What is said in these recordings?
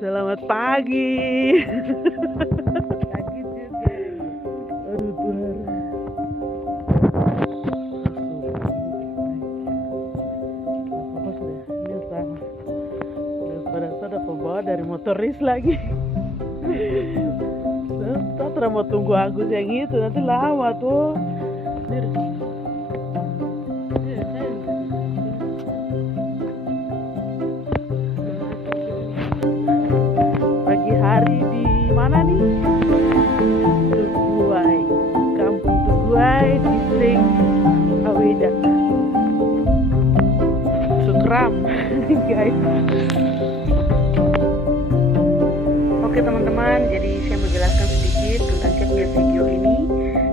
Selamat pagi. Pagi juga. Aduh Tuhan. Apa sudah? Ini sama. Daripada sudah pembawa dari motoris lagi. Kita mau tunggu Agus yang itu, nanti lama tuh. Pagi hari di mana nih? Tuguai, Kampung Tuguai, Distrik Aweda, Sukram, guys. Oke teman-teman, jadi saya menjelaskan sedikit tentang saya punya video ini.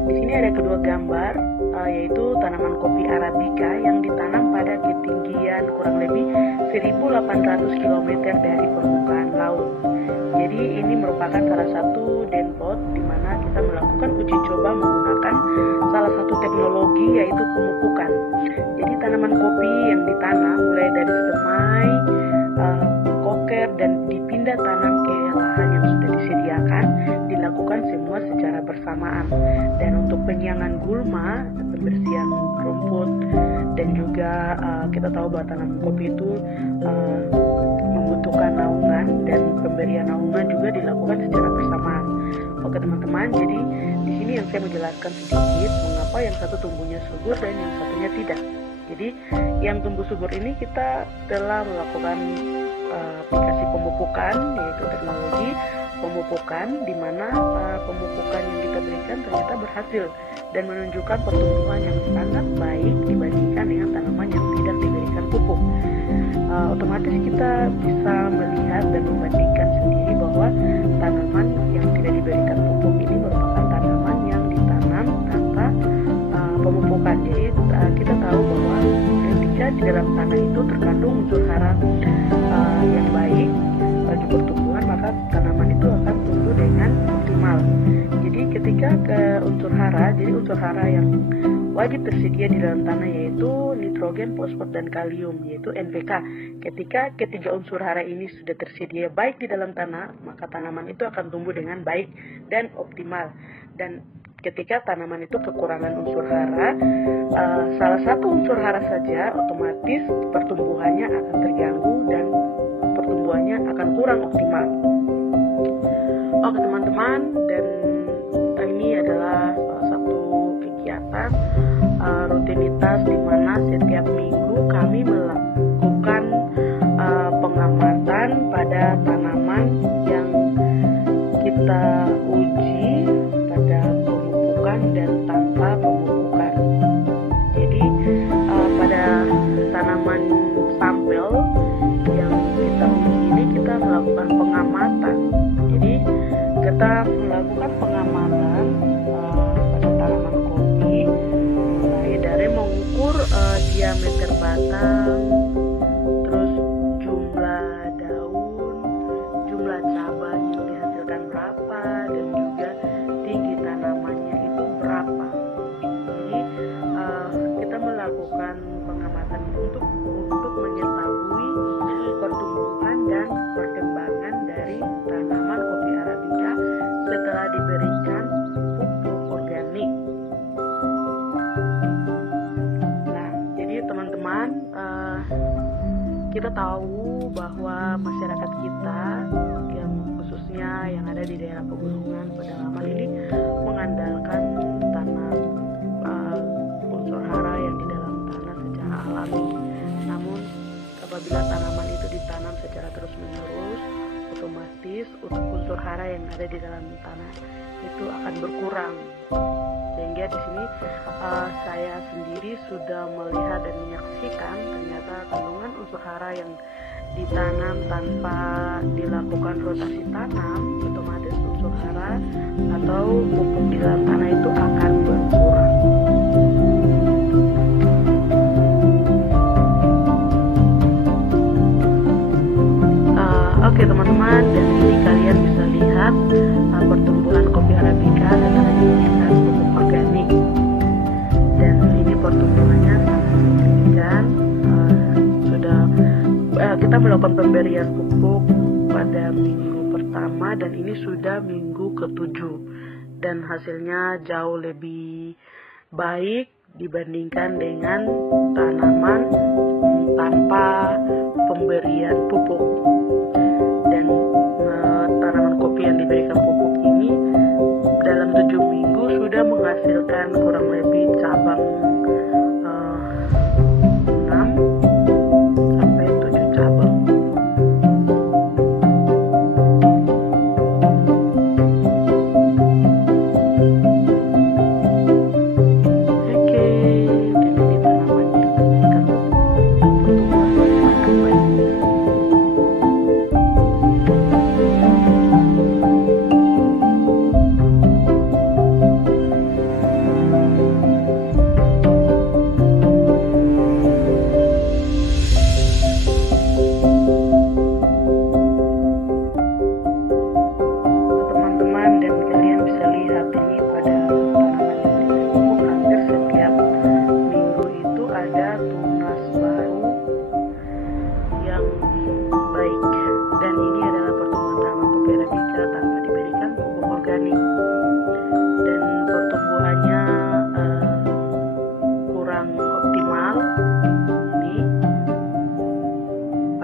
Di sini ada kedua gambar, yaitu tanaman kopi arabica yang ditanam pada ketinggian kurang lebih 1.800 km dari permukaan laut. Jadi ini merupakan salah satu denpot di mana kita melakukan uji coba menggunakan salah satu teknologi yaitu pemupukan. Jadi tanaman kopi yang ditanam mulai dari semai, koker dan dipindah tanam ke lahan yang sudah disediakan dilakukan semua secara bersamaan. Dan untuk penyiangan gulma, pembersihan rumput dan juga kita tahu bahwa tanaman kopi itu membutuhkan naungan dan pemberian naungan juga dilakukan secara bersamaan. Oke teman-teman, jadi di sini yang saya menjelaskan sedikit mengapa yang satu tumbuhnya subur dan yang satunya tidak. Jadi yang tumbuh subur ini kita telah melakukan aplikasi pemupukan, yaitu teknologi pemupukan, di mana pemupukan yang kita berikan ternyata berhasil dan menunjukkan pertumbuhan yang sangat baik dibandingkan dengan tanaman yang tidak diberikan pupuk. Otomatis kita bisa melihat dan membandingkan sendiri bahwa tanaman yang tidak diberikan pupuk ini merupakan tanaman yang ditanam tanpa pemupukan. Jadi kita tahu bahwa ketika di dalam tanah itu terkandung unsur hara yang baik bagi pertumbuhan, maka tanaman itu akan tumbuh dengan optimal. Jadi ketika ke unsur hara yang wajib tersedia di dalam tanah yaitu nitrogen, fosfat, dan kalium, yaitu NPK. Ketika ketiga unsur hara ini sudah tersedia baik di dalam tanah, maka tanaman itu akan tumbuh dengan baik dan optimal. Dan ketika tanaman itu kekurangan unsur hara, salah satu unsur hara saja, otomatis pertumbuhannya akan terganggu dan pertumbuhannya akan kurang optimal. Oke teman-teman, dan ini adalah salah satu kegiatan rutinitas di mana setiap minggu kami melakukan pengamatan pada tanaman yang kita uji pada pemupukan dan tanpa pemupukan. Jadi pada tanaman sampel yang kita uji ini kita melakukan pengamatan. Jadi kita melakukan pengamatan pada tanaman kopi, mulai dari mengukur diameter batang, terus jumlah daun, jumlah cabang yang dihasilkan berapa, dan juga tinggi tanamannya itu berapa. Jadi kita melakukan pengamatan untuk mengetahui pertumbuhan dan perkembangan dari tanaman kopi arabica setelah diberikan pupuk organik. Nah, jadi teman-teman, kita tahu bahwa masyarakat kita yang khususnya yang ada di daerah pegunungan pedalaman ini mengandalkan tanam unsur hara yang di dalam tanah secara alami. Namun apabila tanaman itu ditanam secara terus-menerus, otomatis unsur hara yang ada di dalam tanah itu akan berkurang. Sehingga di sini saya sendiri sudah melihat dan menyaksikan ternyata kandungan unsur hara yang ditanam tanpa dilakukan rotasi tanam, otomatis unsur hara atau pupuk di dalam tanah itu akan berkurang. Oke teman-teman, dan ini kalian bisa lihat pertumbuhan kopi arabica setelah diberikan pupuk organik. Dan ini pertumbuhannya sangat signifikan. Sudah kita melakukan pemberian pupuk pada minggu pertama dan ini sudah minggu ke-7 dan hasilnya jauh lebih baik dibandingkan dengan tanaman tanpa pemberian pupuk. Dan tanaman kopi yang diberikan pupuk ini dalam 7 minggu sudah menghasilkan kurang lebih cabang 6 sampai 7 cabang.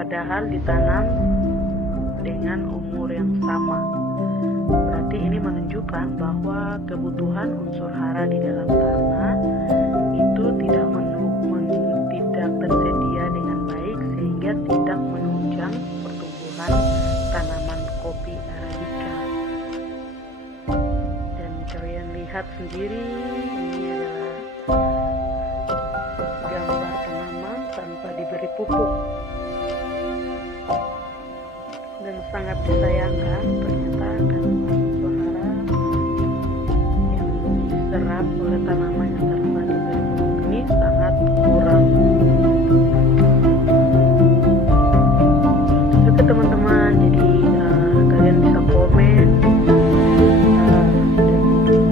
Padahal ditanam dengan umur yang sama. Berarti ini menunjukkan bahwa kebutuhan unsur hara di dalam tanah itu tidak tersedia dengan baik sehingga tidak menunjang pertumbuhan tanaman kopi arabica. Dan kalian lihat sendiri, ini adalah gambar tanaman tanpa diberi pupuk. Dan sangat disayangkan ternyata kandungan unsur hara yang diserap oleh tanaman yang tanpa diberi pupuk ini sangat kurang. Oke teman-teman, jadi kalian bisa komen,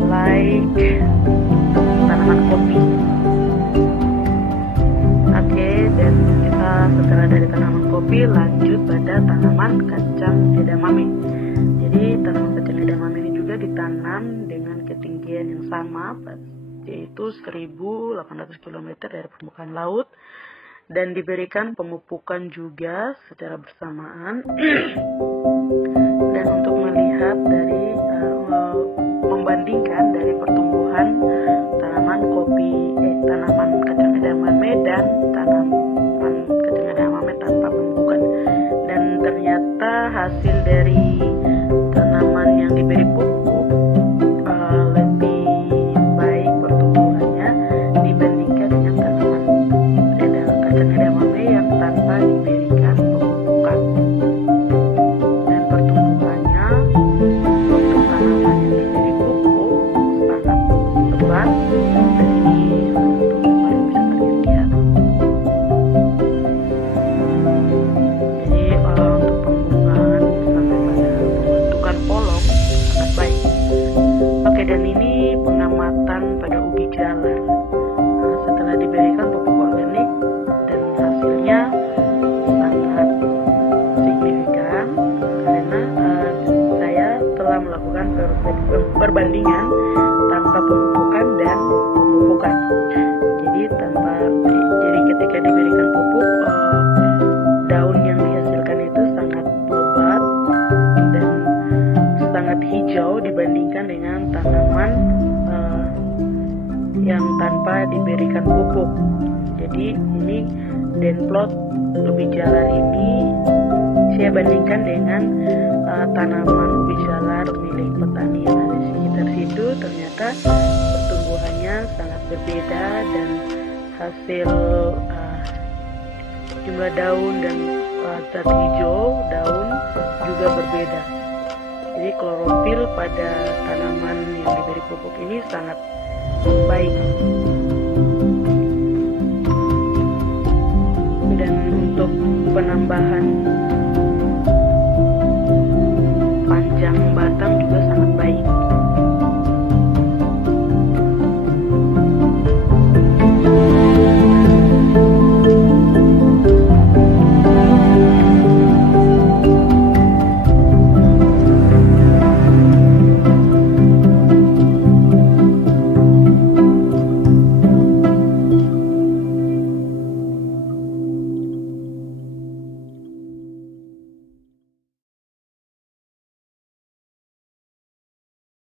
like tanaman kopi. Oke, dan kita setelah dari tanaman kopi lanjut pada tanaman kacang edamame. Jadi tanaman kacang edamame ini juga ditanam dengan ketinggian yang sama, yaitu 1.800 km dari permukaan laut, dan diberikan pemupukan juga secara bersamaan. Dan untuk melihat dari membandingkan dari pertumbuhan tanaman kacang edamame dan tanaman kacang edamame tanpa pemupukan, dan ternyata hasil dari tanaman yang diberi pupuk lebih baik pertumbuhannya dibandingkan dengan tanaman kacang edamame yang tanpa diberikan pemupukan. Dan pertumbuhannya untuk tanaman yang diberi pupuk sangat lebat. Dan ini paling bisa kalian lihat. Jadi untuk pembungaan sampai pada pembentukan polong sangat baik. Oke, dan ini pengamatan pada ubi jalar setelah diberikan pupuk organik, dan hasilnya sangat signifikan karena saya telah melakukan perbandingan tanpa pemupukan dan pemupukan. Jadi ketika diberikan pupuk, daun yang dihasilkan itu sangat lebat dan sangat hijau dibandingkan dengan tanaman yang tanpa diberikan pupuk. Jadi ini denplot ubi jalar ini saya bandingkan dengan tanaman ubi jalar milik petani yang ada di sekitar situ. Ternyata pertumbuhannya sangat berbeda dan hasil jumlah daun dan zat hijau daun juga berbeda. Jadi klorofil pada tanaman yang diberi pupuk ini sangat baik. Dan untuk penambahan